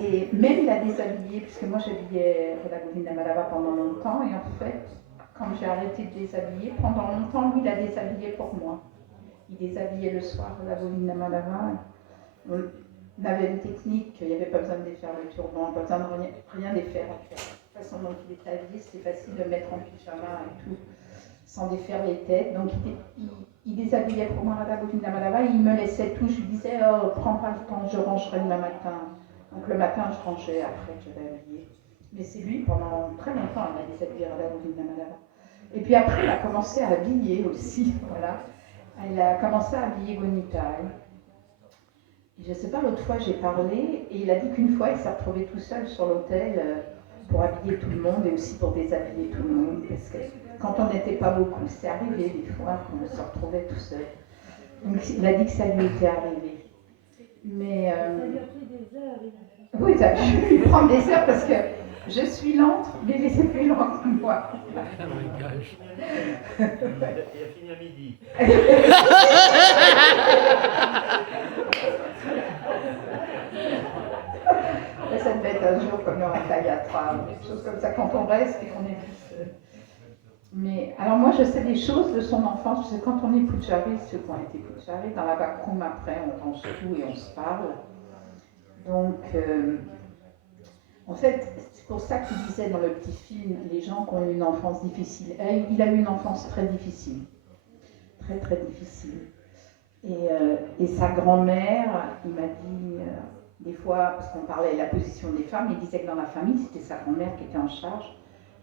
Et même il a déshabillé, puisque moi j'habillais Radha Govinda Madhava pendant longtemps, et en fait, quand j'ai arrêté de déshabiller, pendant longtemps, lui, il a déshabillé pour moi. Il déshabillait le soir Radha Govinda Madhava. On avait une technique, il n'y avait pas besoin de défaire le turban, pas besoin de rien défaire en fait. De toute façon, donc il était habillé, c'était facile de mettre en pyjama et tout, sans défaire les têtes. Donc il déshabillait pour moi Radha Govinda Madhava, il me laissait tout, je lui disais, oh, prends pas le temps, je rangerai demain matin. Donc le matin, je rangeais, après je l'habillais. Mais c'est lui, pendant très longtemps, il a déshabillé Radha Govinda Madhava. Et puis après, il a commencé à habiller aussi, voilà. Il a commencé à habiller Gonitai. Je ne sais pas, l'autre fois j'ai parlé et il a dit qu'une fois il s'est retrouvé tout seul sur l'hôtel pour habiller tout le monde et aussi pour déshabiller tout le monde. Parce que quand on n'était pas beaucoup, c'est arrivé des fois qu'on se retrouvait tout seul. Donc il a dit que ça lui était arrivé. Mais. Ça lui a pris des heures. Oui, ça a pu lui prendre des heures parce que je suis lente, mais il est plus lent que moi. Oh my gosh. Il a fini à midi. Ça devait être un jour comme le Ratayatra, des choses comme ça, quand on reste et qu'on est plus seul. Mais alors moi je sais des choses de son enfance, parce que quand on est Pujari, ceux qui ont été Pujari, dans la backroom après on range tout et on se parle. Donc en fait c'est pour ça qu'il disait dans le petit film, les gens qui ont eu une enfance difficile. Il a eu une enfance très difficile, très très difficile. Et sa grand-mère, il m'a dit, des fois, parce qu'on parlait de la position des femmes, il disait que dans la famille, c'était sa grand-mère qui était en charge.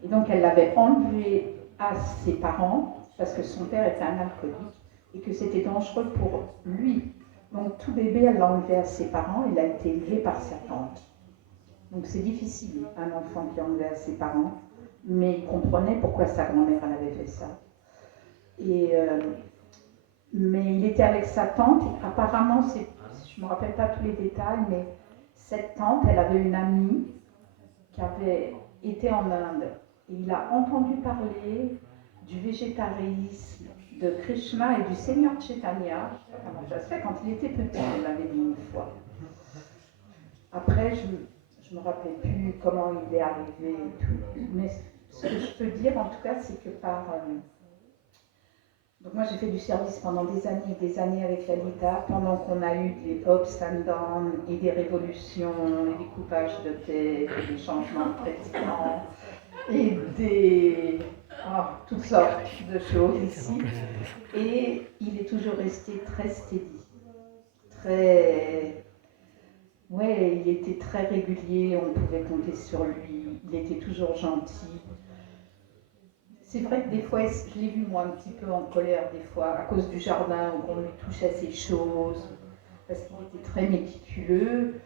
Et donc, elle l'avait enlevé à ses parents, parce que son père était un alcoolique, et que c'était dangereux pour lui. Donc, tout bébé, elle l'a enlevé à ses parents, il a été élevé par sa tante. Donc, c'est difficile, un enfant qui est enlevé à ses parents, mais il comprenait pourquoi sa grand-mère, elle avait fait ça. Mais il était avec sa tante, et apparemment, je ne me rappelle pas tous les détails, mais cette tante, elle avait une amie qui avait été en Inde. Et il a entendu parler du végétarisme de Krishna et du Seigneur Chaitanya. Je ne sais pas comment ça se fait, quand il était petit, il l'avait dit une fois. Après, je ne me rappelle plus comment il est arrivé et tout. Mais ce que je peux dire, en tout cas, c'est que donc moi j'ai fait du service pendant des années et des années avec Lalita, pendant qu'on a eu des ups and downs et des révolutions, et des coupages de tête, et des changements de président, et toutes sortes de choses ici. Et il est toujours resté très steady, il était très régulier, on pouvait compter sur lui, il était toujours gentil. C'est vrai que des fois, je l'ai vu moi un petit peu en colère des fois, à cause du jardin, où on lui touchait ses choses, parce qu'il était très méticuleux,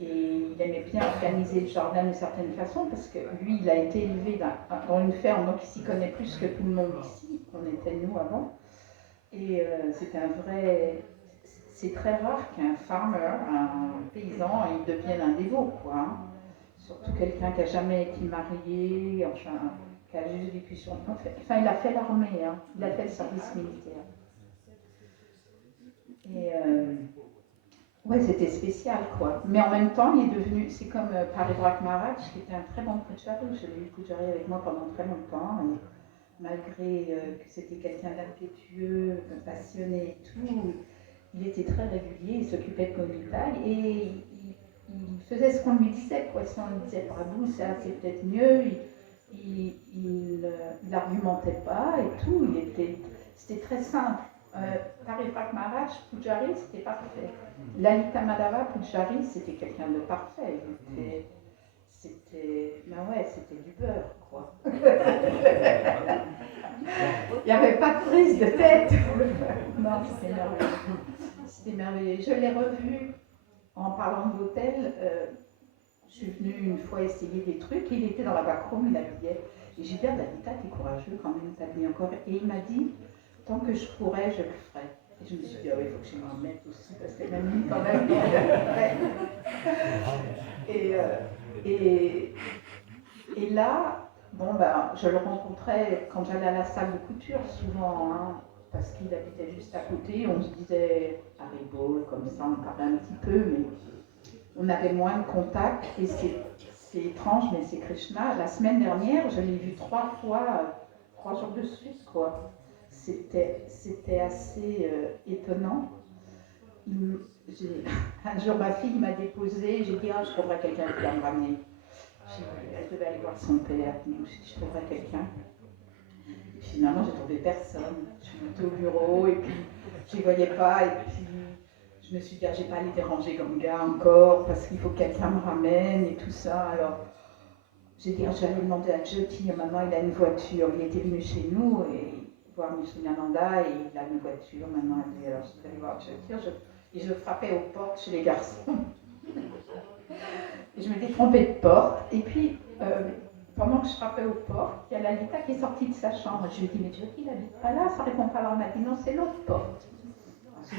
et il aimait bien organiser le jardin d'une certaine façon, parce que lui, il a été élevé dans une ferme, donc il s'y connaît plus que tout le monde ici, qu'on était nous avant. Et c'est très rare qu'un farmer, un paysan, il devienne un dévot, quoi. Hein. Surtout quelqu'un qui n'a jamais été marié, enfin, qui a juste vécu son... Enfin, il a fait l'armée, hein. Il a fait le service militaire. Et ouais, c'était spécial, quoi. Mais en même temps, il est devenu... C'est comme Paribrak Maharaj, qui était un très bon Pujari. Je l'ai eu Pujari avec moi pendant très longtemps. Et malgré que c'était quelqu'un d'impétueux, passionné et tout, il était très régulier, il s'occupait de Gonitai et il faisait ce qu'on lui disait, quoi. Si on lui disait Prabhu, ça c'est peut-être mieux, il n'argumentait pas et tout, c'était très simple. Paribrak Maharaj, Pujari, c'était parfait. Lalita Madhava, Pujari, c'était quelqu'un de parfait. C'était du beurre, quoi. Il n'y avait pas de prise de tête. Non, c'était merveilleux. C'était merveilleux. Je l'ai revu en parlant de l'hôtel. Je suis venue une fois essayer des trucs. Il était dans la backroom, il habillait. Et j'ai dit, Lalita, t'es courageux quand même, t'habilles encore. Et il m'a dit, tant que je pourrais, je le ferai. Et je me suis dit, ah oui, il faut que je m'en mette aussi, parce qu'elle m'a mis quand même. Et là, je le rencontrais quand j'allais à la salle de couture, souvent, hein, parce qu'il habitait juste à côté. On se disait Haribo, comme ça, on parlait un petit peu, mais on avait moins de contact, et c'est étrange, mais c'est Krishna. La semaine dernière, je l'ai vu 3 fois, 3 jours de suite, quoi. C'était assez étonnant. Un jour, ma fille m'a déposée, j'ai dit, ah, je trouverai quelqu'un qui va me ramener. Elle devait aller voir son père, donc je trouverai quelqu'un. Et puis finalement, j'ai trouvé personne. Je suis montée au bureau, et puis je ne les voyais pas, et puis je me suis dit, ah, j'ai pas à les déranger comme gars encore, parce qu'il faut que quelqu'un me ramène, et tout ça. Alors, j'ai dit, ah, je vais aller demander à Jyoti, maman, il a une voiture. Il était venu chez nous, et voir Nanda, et il a une voiture. Maman a dit, alors je suis allée voir Jyoti, et je frappais aux portes chez les garçons. Et je m'étais trompée de porte. Et puis, pendant que je frappais aux portes, il y a Lalita qui est sortie de sa chambre. Je lui ai dit, mais Jyoti, il n'habite pas là, ça répond pas. Alors elle m'a dit, non, c'est l'autre porte.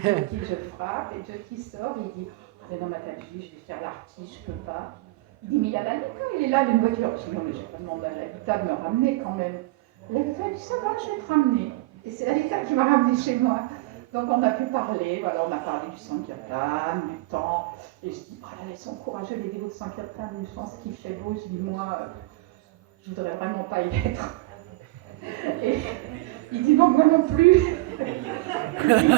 Alors, je dis, je frappe, et Jyoti sort, et il dit, ah, non, ma tête, je vais faire l'artiste, je peux pas. Il dit, mais il y a Lalita, il est là, il a une voiture. Je dis, non, mais je vais pas demander à Lalita de me ramener quand même. Lalita dit, ça va, je vais te ramener. Et c'est Lalita qui m'a ramené chez moi. Donc on a pu parler, voilà, on a parlé du Sankirtan, du temps, et je dis, oh là, ils sont courageux les dévots de Sankirtan, une chance qu'il fait beau, je dis, moi, je voudrais vraiment pas y être. Et il dit, non, moi non plus. Il dit,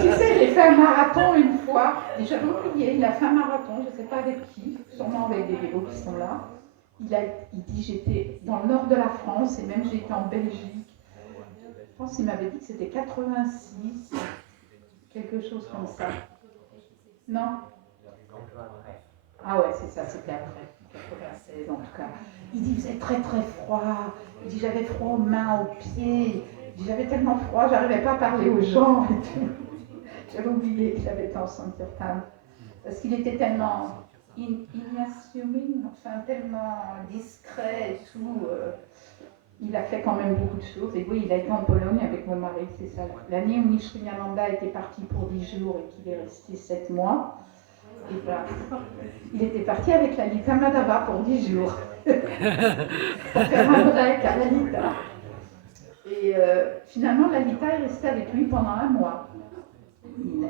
tu sais, j'ai fait un marathon une fois, et j'avais oublié, il a fait un marathon, je ne sais pas avec qui, sûrement avec des dévots qui sont là. Il dit, j'étais dans le nord de la France, et même j'ai été en Belgique. Je pense qu'il m'avait dit que c'était 86, quelque chose comme ça. Non? Ah ouais, c'est ça, c'était après, 96 en tout cas. Il dit, il faisait très très froid. Il dit, j'avais froid aux mains, aux pieds. Il dit, j'avais tellement froid, j'arrivais pas à parler aux gens et tout. J'avais oublié que j'avais été en Sankirtan. Parce qu'il était tellement inassuming, enfin tellement discret et tout. Il a fait quand même beaucoup de choses. Et oui, il a été en Pologne avec mon mari, c'est ça. L'année où Nishrinyananda était parti pour 10 jours et qu'il est resté 7 mois, et ben, il était parti avec Lalita Madhava pour 10 jours. Pour faire un break à Lalita. Et finalement, Lalita est restée avec lui pendant 1 mois. Il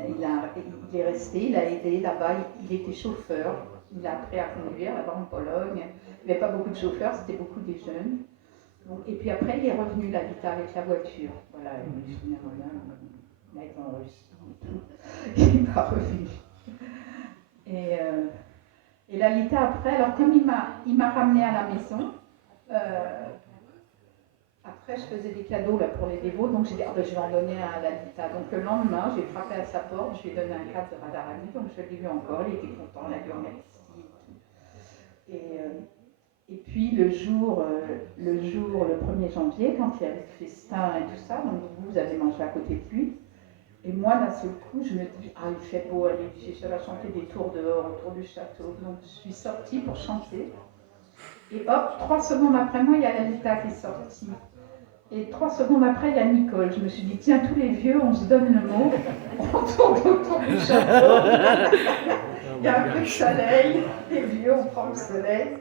est resté, il a aidé là-bas, il était chauffeur. Il a appris à conduire là-bas en Pologne. Il n'y avait pas beaucoup de chauffeurs, c'était beaucoup des jeunes. Et puis après, il est revenu Lalita avec la voiture. Voilà, il a été en Russie et tout. Il n'est pas revenu. Et Lalita après, alors comme il m'a ramené à la maison, après je faisais des cadeaux là, pour les dévots, donc j'ai dit, je vais en donner un à Lalita. Donc le lendemain, j'ai frappé à sa porte, je lui ai donné un cadre de Radharani, donc je l'ai vu encore, il était content, il a dit oh, merci. Et puis le 1er janvier, quand il y avait le festin et tout ça, donc vous avez mangé à côté de lui. Et moi, d'un seul coup, je me dis, ah, il fait beau, allez, je vais chanter des tours dehors, autour du château. Donc je suis sortie pour chanter. Et hop, 3 secondes après moi, il y a Lalita qui est sortie. Et 3 secondes après, il y a Nicole. Je me suis dit, tiens, tous les vieux, on se donne le mot, on tourne autour du château. Il y a un peu de soleil, les vieux, on prend le soleil.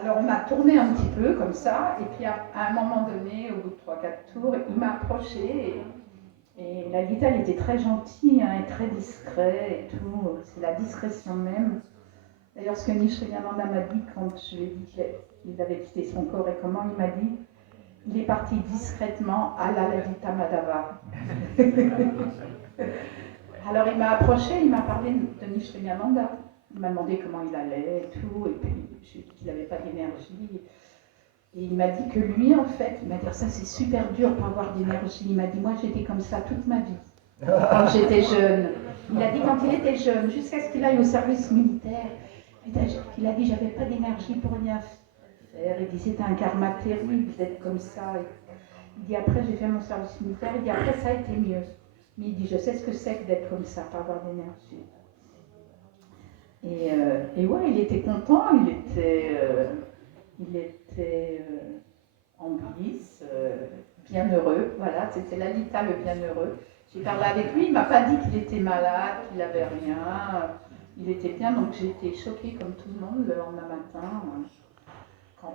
Alors on a tourné un petit peu comme ça, et puis à un moment donné, au bout de 3-4 tours, il m'a approché, et Lalita, elle était très gentille hein, et très discret et tout, c'est la discrétion même. D'ailleurs, ce que Nishrinyananda m'a dit quand je lui ai dit qu'il avait quitté son corps et comment, il m'a dit, il est parti discrètement à la Lalita Madhava. Alors il m'a approché, il m'a parlé de Nishrinyananda. Il m'a demandé comment il allait et tout, et puis je lui ai dit qu'il n'avait pas d'énergie. Et il m'a dit que lui, en fait, il m'a dit ça c'est super dur pour avoir d'énergie. Il m'a dit moi j'étais comme ça toute ma vie, quand j'étais jeune. Il a dit quand il était jeune, jusqu'à ce qu'il aille au service militaire, il a dit j'avais pas d'énergie pour rien faire. Il dit c'était un karma terrible d'être comme ça. Il dit après j'ai fait mon service militaire, il dit après ça a été mieux. Mais il dit je sais ce que c'est que d'être comme ça, pas avoir d'énergie. Et ouais, il était content, il était en bliss, bienheureux, voilà, c'était Lalita le bienheureux. J'ai parlé avec lui, il ne m'a pas dit qu'il était malade, qu'il n'avait rien, il était bien, donc j'ai été choquée comme tout le monde le lendemain matin, quand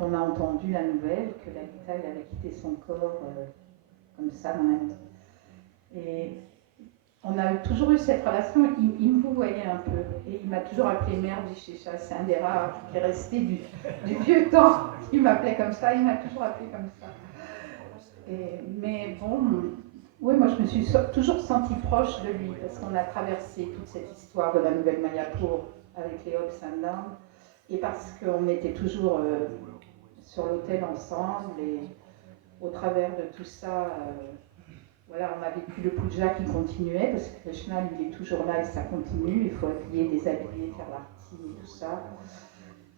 on a entendu la nouvelle que Lalita avait quitté son corps comme ça dans la nuit. Et on a toujours eu cette relation, il me voyait un peu. Et il m'a toujours appelé mère du Chécha. C'est un des rares qui est resté du vieux temps. Il m'appelait comme ça, il m'a toujours appelé comme ça. Mais bon, oui, moi je me suis toujours sentie proche de lui parce qu'on a traversé toute cette histoire de la Nouvelle Mayapur avec les Ups and Downs et parce qu'on était toujours sur l'autel ensemble et au travers de tout ça, voilà, on a vécu le puja qui continuait parce que Krishna il est toujours là et ça continue, il faut habiller, déshabiller, faire l'arti et tout ça.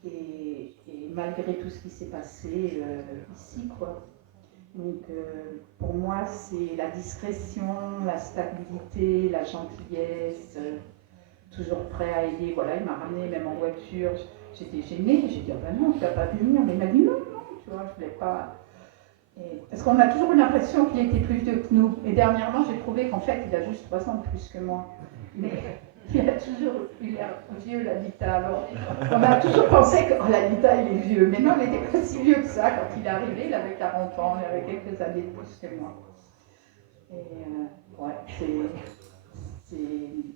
Et malgré tout ce qui s'est passé ici, quoi. Donc pour moi, c'est la discrétion, la stabilité, la gentillesse, toujours prêt à aider. Voilà, il m'a ramené même en voiture. J'étais gênée, j'ai dit, oh ben non, tu vas pas venir. Mais il m'a dit, non, non, tu vois, je voulais pas. Parce qu'on a toujours eu l'impression qu'il était plus vieux que nous. Et dernièrement, j'ai trouvé qu'en fait, il a juste 3 ans de plus que moi. Mais il a toujours eu l'air vieux, Lalita. Alors, on a toujours pensé que oh, Lalita, il est vieux. Mais non, il n'était pas si vieux que ça. Quand il est arrivé, il avait 40 ans, il avait quelques années de plus que moi. Et ouais,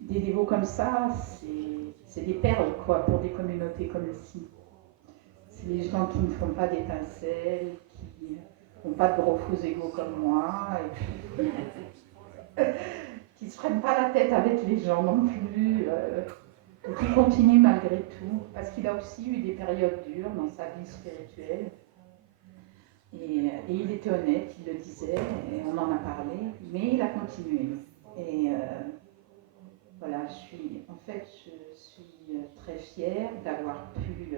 des dévots comme ça, c'est des perles, quoi, pour des communautés comme ici. C'est les gens qui ne font pas d'étincelles, qui n'ont pas de gros faux égaux comme moi, et puis qui ne se prennent pas la tête avec les gens non plus, et qui continuent malgré tout, parce qu'il a aussi eu des périodes dures dans sa vie spirituelle. Et il était honnête, il le disait, et on en a parlé, mais il a continué. Et voilà, je suis très fière d'avoir pu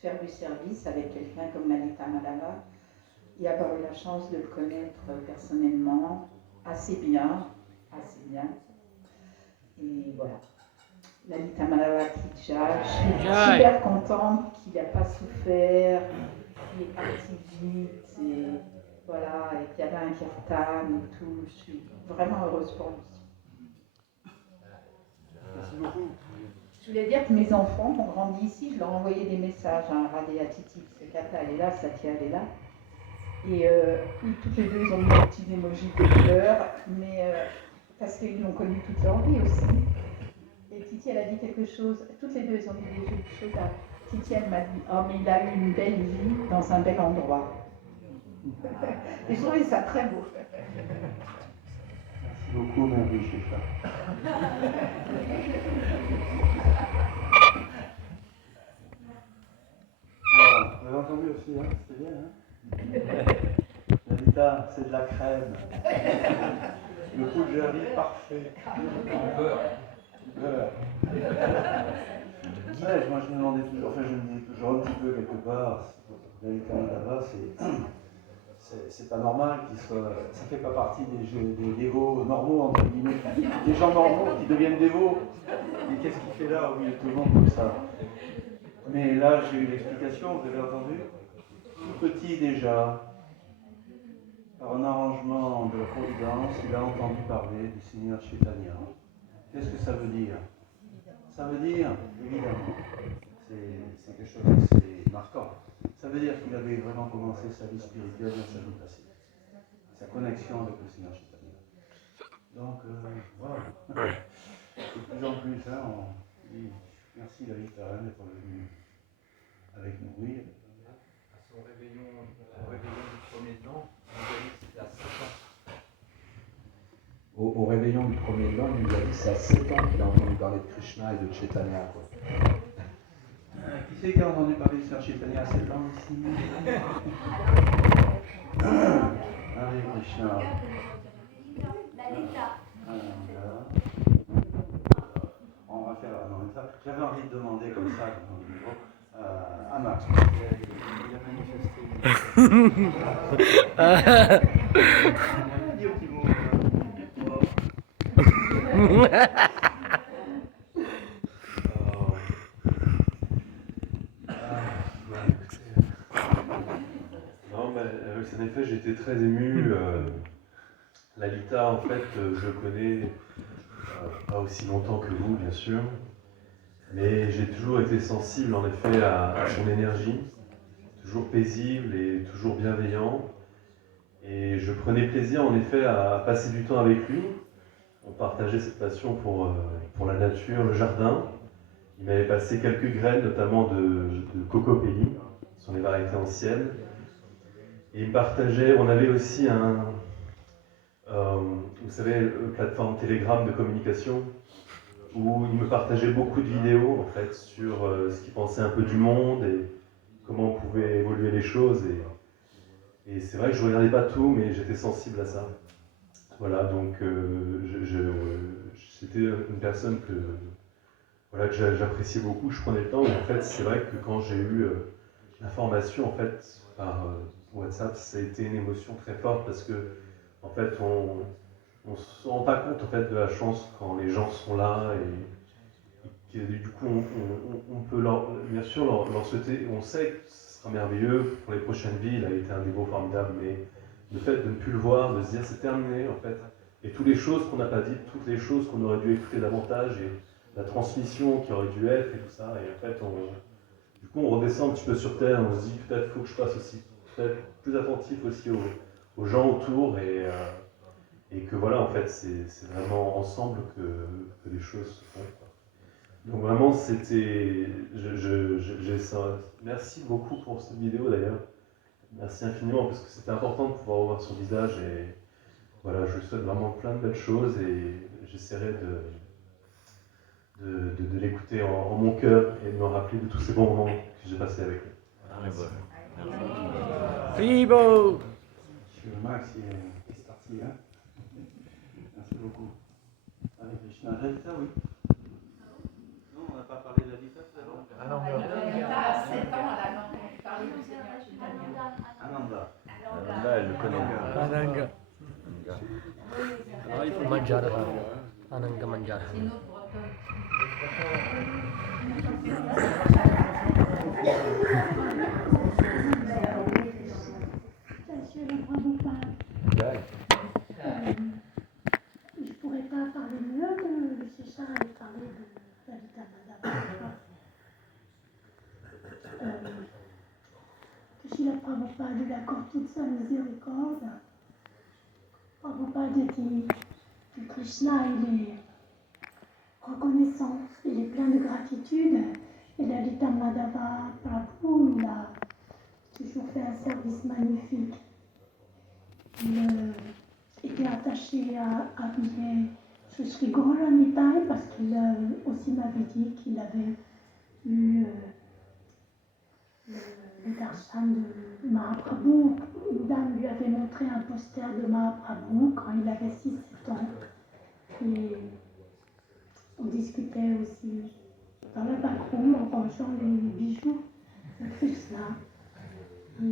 faire du service avec quelqu'un comme Lalita Madhava et avoir eu la chance de le connaître personnellement assez bien. Et voilà. Lalita Madhava Kitcha, je suis super contente qu'il n'a pas souffert, qu'il est parti vite, et voilà, et qu'il y avait un kirtan et tout. Je suis vraiment heureuse pour lui. Merci beaucoup. Je voulais dire que mes enfants qui ont grandi ici, je leur envoyais des messages à Radhea Titi, parce que Kata elle est là, Satya elle est là. Et toutes les deux, ils ont mis des petits émojis de pleurs, mais parce qu'ils l'ont connu toute leur vie aussi. Et Titi, elle a dit quelque chose, toutes les deux, ils ont dit des choses à Titi, elle m'a dit, oh mais il a eu une belle vie dans un bel endroit. Et je trouvais ça très beau. Merci beaucoup, Marie Chécha. Voilà, vous avez entendu aussi, hein, c'était bien, hein. Lalita, c'est de la crème. Le pujari parfait. Beurre. Ouais, moi je me demandais toujours, enfin je me disais toujours un petit peu quelque part, Lalita là-bas, c'est pas normal qu'il soit. Ça fait pas partie des dévots normaux, entre guillemets, des gens normaux qui deviennent dévots. Et qu'est-ce qu'il fait là au milieu de tout le monde comme ça? Mais là, j'ai eu l'explication, vous avez entendu? Tout petit déjà, par un arrangement de la Providence, il a entendu parler du Seigneur Chaitanya. Qu'est-ce que ça veut dire? Ça veut dire, évidemment, c'est quelque chose d'assez marquant. Ça veut dire qu'il avait vraiment commencé sa vie spirituelle dans sa vie passée. Sa connexion avec le Seigneur Chaitanya. Donc, voilà. De plus en plus, hein, on dit merci Lalita d'être venue avec nous. Oui. À son réveillon du premier de l'an, c'était à 7 ans. Au réveillon du premier de l'an, il nous a dit que c'est à 7 ans qu'il a entendu parler de Krishna et de Chaitanya. Qui c'est qui a entendu parler de Seigneur Chaitanya à 7 ans ici? Hare Krishna. On va faire ça. J'avais envie de demander comme ça à Max. Il a manifesté. Dis un petit mot. Non, en effet, j'étais très ému. Lalita, en fait, je le connais pas aussi longtemps que vous, bien sûr, mais j'ai toujours été sensible, en effet, à son énergie, toujours paisible et toujours bienveillant. Et je prenais plaisir, en effet, à passer du temps avec lui, on partageait cette passion pour la nature, le jardin. Il m'avait passé quelques graines, notamment de cocopelli, qui sont les variétés anciennes. Et il me partageait, on avait aussi vous savez, plateforme Telegram de communication, où il me partageait beaucoup de vidéos en fait sur ce qu'il pensait un peu du monde et comment pouvaient évoluer les choses. Et c'est vrai que je ne regardais pas tout, mais j'étais sensible à ça. Voilà, donc c'était une personne que j'appréciais beaucoup, je prenais le temps. Et en fait, c'est vrai que quand j'ai eu l'information en fait, par WhatsApp, ça a été une émotion très forte parce que en fait, on ne se rend pas compte en fait, de la chance quand les gens sont là et que du coup on peut bien sûr leur souhaiter, on sait que ce sera merveilleux pour les prochaines vies, il a été un dévot formidable, mais le fait de ne plus le voir, de se dire c'est terminé en fait, et toutes les choses qu'on n'a pas dites, toutes les choses qu'on aurait dû écouter davantage, et la transmission qui aurait dû être et tout ça, et en fait du coup on redescend un petit peu sur terre, on se dit peut-être faut que je fasse aussi, peut-être plus attentif aussi aux gens autour et que voilà, en fait, c'est vraiment ensemble que les choses se font. Donc vraiment, c'était... j'ai ça. Merci beaucoup pour cette vidéo d'ailleurs. Merci infiniment parce que c'était important de pouvoir revoir son visage et voilà, je lui souhaite vraiment plein de belles choses et j'essaierai de l'écouter en mon cœur et de me rappeler de tous ces bons moments que j'ai passés avec lui. Merci. Fribo! Monsieur Max est parti, hein. Merci beaucoup. Avec Krishna. Ravita, oui. Non, on n'a pas parlé de Ravita tout à l'heure. À 7 ans, elle a parlé du Seigneur Chaitanya. Ananda. Là, elle le connaît. Ananga. Il faut mangiare. Ananga mangiare. C'est notre bretonne. Monsieur le Prabhupada, je ne pourrais pas parler mieux de César et parler de Lalita Madhava. Que si le Prabhupada lui accorde toute sa miséricorde, Prabhupada dit que Krishna il est reconnaissant, il est plein de gratitude et Lalita Madhava Prabhu il a toujours fait un service magnifique. Il était attaché à habiller ce Sri Gauranitai parce qu'il aussi m'avait dit qu'il avait eu le darshan de Mahaprabhu. Une dame lui avait montré un poster de Mahaprabhu quand il avait 6-7 ans. Et on discutait aussi dans la backroom en rangeant les bijoux de Krishna. Et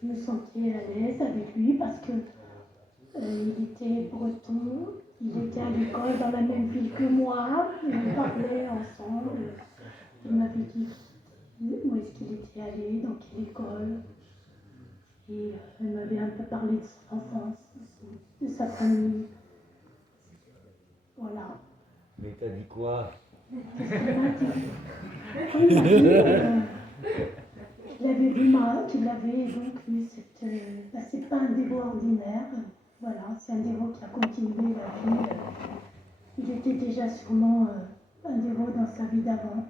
je me sentais à l'aise avec lui parce que il était breton, il était à l'école dans la même ville que moi, on parlait ensemble. Il m'avait dit où est-ce qu'il était allé, dans quelle école. Et il m'avait un peu parlé de son enfance aussi, de sa famille. Voilà. Mais t'as dit quoi? Qu'est-ce qu'il m'a dit? Il m'a dit qu'il avait vu qu'il avait donc eu cette... c'est pas un dévot ordinaire, voilà, c'est un dévot qui a continué la vie. Il était déjà sûrement un dévot dans sa vie d'avant.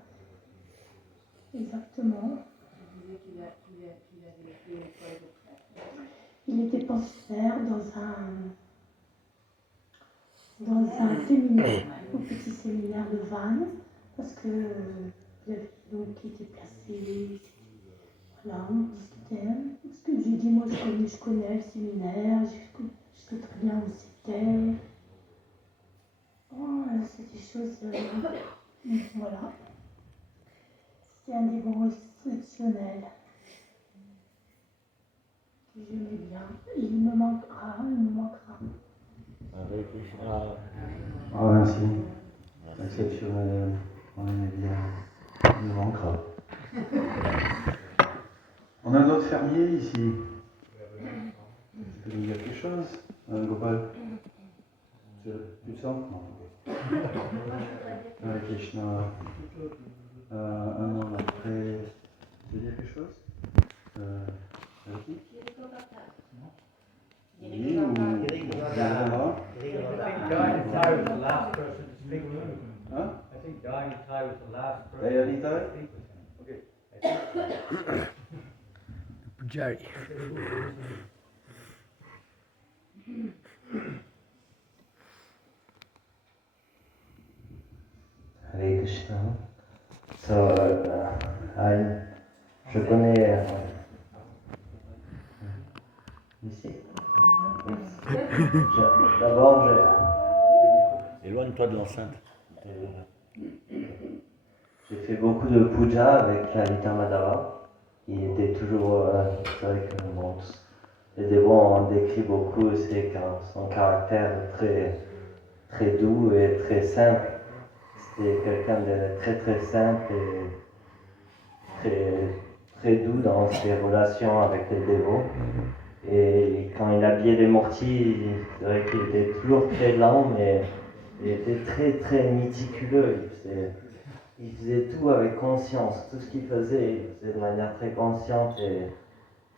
Exactement. Il était pensionnaire dans un séminaire, au petit séminaire de Vannes, parce que il avait donc été placé. Voilà, on discutait. Parce que j'ai dit, moi je connais le séminaire, je sais très bien où c'était. Oh, c'est des choses. Voilà. C'était un dévot exceptionnel. Que j'aimais bien. Et il me manquera, il me manquera. Hare Krishna. Ah, merci. Exceptionnel. On aimait bien. Il nous manquera. On a notre fermier ici. Tu peux nous dire quelque chose, Gopal? Tu te sens? Non. Hare Krishna. Un an après. Tu veux dire quelque chose? Avec qui? Oui, ou Gérard? Guy in Thai was the last person to speak. Hein? I think Guy in Thai was the last person Guy in to Thai? speak. Okay. I think Pujari. Hare Krishna. So, je connais ici. D'abord, Éloigne-toi de l'enceinte. j'ai fait beaucoup de puja avec Lalita Madhava. Il était toujours, c'est vrai que bon, les dévots ont décrit beaucoup son caractère très, très doux et très simple. C'était quelqu'un de très très simple et très, très doux dans ses relations avec les dévots. Et quand il habillait les mortis, c'est vrai qu'il était toujours très lent, mais il était très très méticuleux. Il faisait tout avec conscience. Tout ce qu'il faisait, il faisait de manière très consciente et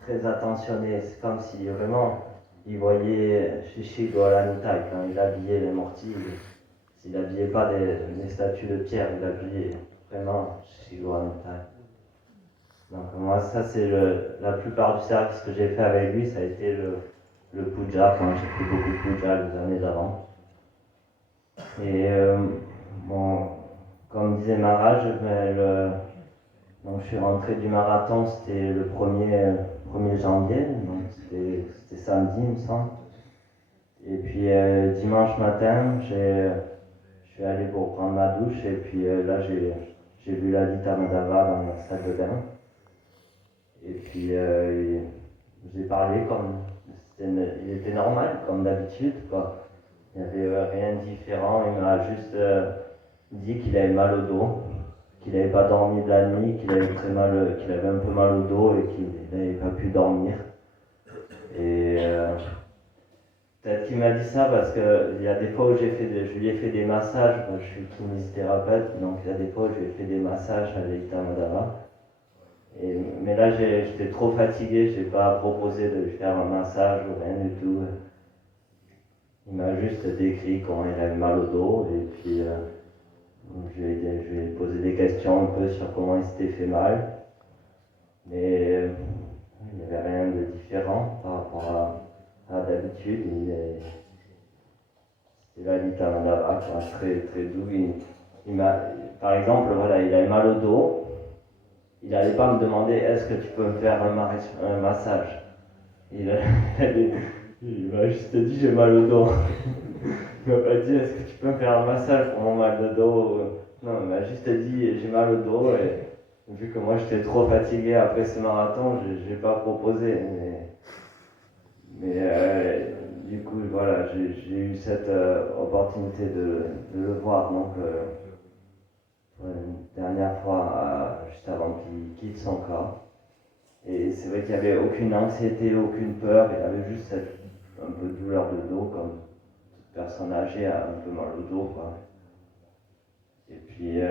très attentionnée. C'est comme si vraiment il voyait Shishi Goalanitai quand il habillait les mortis. Il n'habillait pas des statues de pierre, il habillait vraiment Shishi Goalanitai. Donc moi, ça c'est la plupart du service que j'ai fait avec lui, ça a été le puja, quand j'ai fait beaucoup de puja les années d'avant. Et bon, comme disait Maharaj, donc je suis rentré du marathon, c'était le 1er janvier, donc c'était samedi il me semble. Et puis dimanche matin, je suis allé pour prendre ma douche et puis là j'ai vu Lalita Madhava dans la salle de bain. Et puis j'ai parlé il était normal comme d'habitude quoi. Il n'y avait rien de différent, il m'a juste dit qu'il avait mal au dos, qu'il n'avait pas dormi de la nuit, qu'il avait un peu mal au dos et qu'il n'avait pas pu dormir. Et peut-être qu'il m'a dit ça parce qu'il y a des fois où je lui ai fait des massages, moi, je suis kinésithérapeute, donc il y a des fois où je lui ai fait des massages à Lalita Madhava. Mais là j'étais trop fatigué, je n'ai pas proposé de lui faire un massage ou rien du tout. Il m'a juste décrit comment il avait mal au dos et puis je lui ai posé des questions un peu sur comment il s'était fait mal. Mais il n'y avait rien de différent par rapport à d'habitude. C'était Lalita Madhava, très, très doux. Par exemple, voilà, il avait mal au dos. Il n'allait pas me demander est-ce que tu peux me faire un massage. Il m'a juste dit j'ai mal au dos. Il m'a pas dit est-ce que tu peux me faire un massage pour mon mal de dos. Non, il m'a juste dit j'ai mal au dos et vu que moi j'étais trop fatigué après ce marathon, je n'ai pas proposé. Mais du coup voilà, j'ai eu cette opportunité de le voir donc une dernière fois juste avant qu'il quitte son corps. Et c'est vrai qu'il n'y avait aucune anxiété, aucune peur, il avait juste un peu de douleur de dos, comme toute personne âgée a un peu mal au dos, quoi. Et puis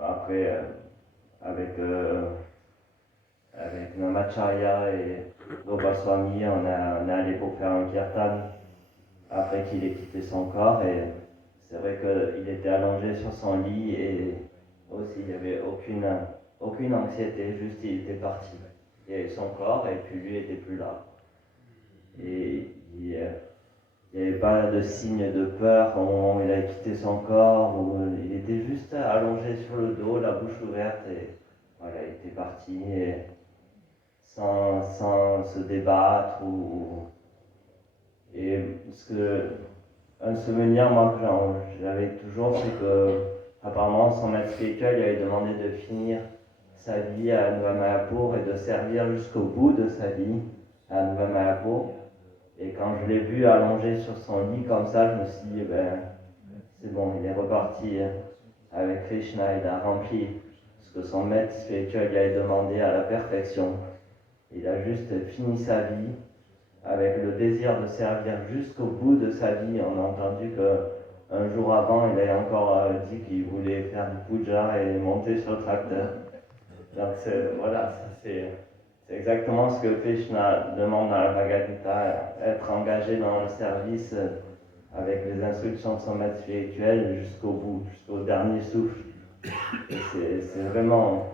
après, avec Namacharya et Gopaswami, on est allé pour faire un kirtan après qu'il ait quitté son corps. Et c'est vrai qu'il était allongé sur son lit et aussi il n'y avait aucune anxiété, juste il était parti. Il y avait son corps et puis lui n'était plus là. Et il n'y avait pas de signe de peur au moment où il a quitté son corps, il était juste allongé sur le dos, la bouche ouverte et voilà, il était parti et sans se débattre et un souvenir moi que j'avais toujours, c'est que apparemment son maître spirituel lui avait demandé de finir sa vie à Nuva Mayapur et de servir jusqu'au bout de sa vie à Nuva Mayapur. Et quand je l'ai vu allongé sur son lit comme ça, je me suis dit, c'est bon, il est reparti avec Krishna, il a rempli ce que son maître spirituel lui avait demandé à la perfection. Il a juste fini sa vie avec le désir de servir jusqu'au bout de sa vie. On a entendu qu'un jour avant, il avait encore dit qu'il voulait faire du puja et monter sur le tracteur. Donc voilà, c'est exactement ce que Krishna demande dans la Bhagavad Gita, être engagé dans le service avec les instructions de son maître spirituel jusqu'au bout, jusqu'au dernier souffle. Et c'est vraiment,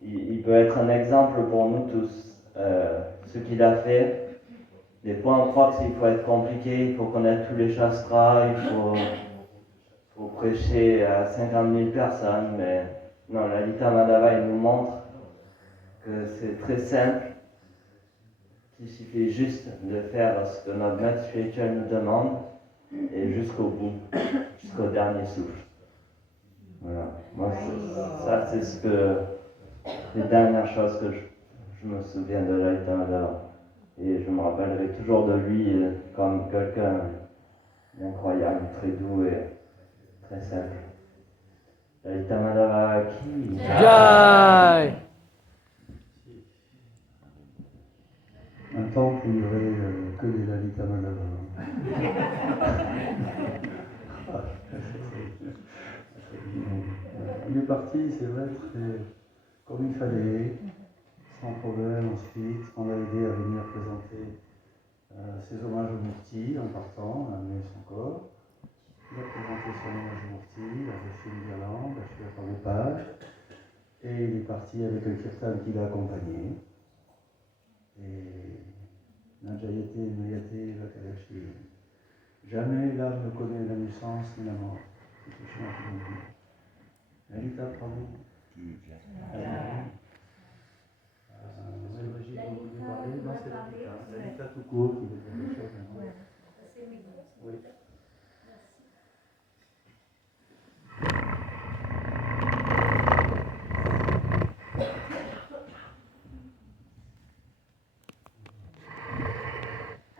il peut être un exemple pour nous tous. Ce qu'il a fait, des fois on croit qu'il faut être compliqué, il faut connaître tous les shastras, il faut prêcher à 50 000 personnes, mais non, Lalita Madhava, il nous montre que c'est très simple, qu'il suffit juste de faire ce que notre maître spirituel nous demande, et jusqu'au bout, jusqu'au dernier souffle. Voilà. Moi, ça, c'est les dernières choses que je me souviens de Lalita Madhava. Et je me rappellerai toujours de lui comme quelqu'un d'incroyable, très doux et très simple. Lalita Madhava qui Jai! Un temple où il y aurait que des Lalita Madhava. Il est parti, c'est vrai, comme il fallait, sans problème ensuite. On l'a aidé à venir présenter ses hommages au Murti en partant, à amener son corps. Il a présenté son hommage au Murti, il a reçu une guirlande, a fait la Prabhupada, et il est parti avec un kirtan qui l'a accompagné. Et Najayate, Nayate, Vakadashi. Jamais l'âme ne connaît la naissance ni la mort. C'est Krishna qui nous dit. Lalita Prabhu. Non, c'est Lalita tout court qui veut dire des choses. Oui.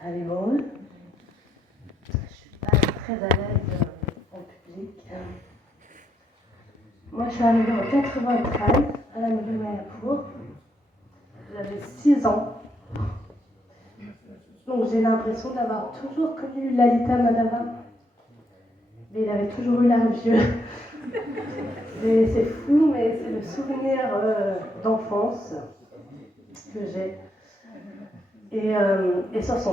Allez, bon. Je ne suis pas très à l'aise en public. Moi, je suis arrivée en 93 à la Mairie Mayapur. J'avais 6 ans. Donc, j'ai l'impression d'avoir toujours connu Lalita Madhava. Mais il avait toujours eu l'air vieux. C'est fou, mais c'est le souvenir d'enfance que j'ai. Et sur son